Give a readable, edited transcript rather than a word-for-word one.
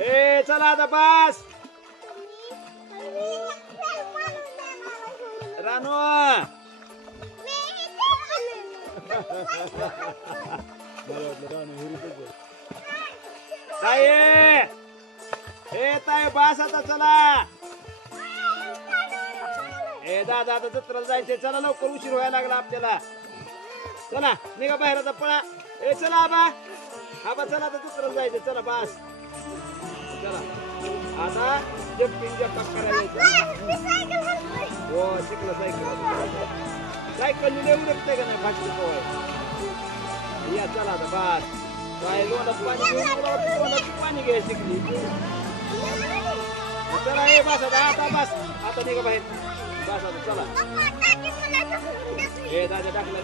ए चला आता बस रानू ताई ए ताई बस आता चला ए दादा आता जत्रेला जायचंय चला लवकर उशीर व्हायला लागला आपल्याला चला निघा बाहेर आता पळा ए चला आबा आबा चला आता जत्रेला जायचंय चला बस चला आता जम्पिंग जम्प करायला हो शिकलं सायकल लय उडकते का नाही फाटली पोय या चला आता बस काय लोणात पाणी घेऊन पाणी घ्यायला शिकली चला ए बस आता बस आता निघा बाहेर बस आता चला हे दादा टाकला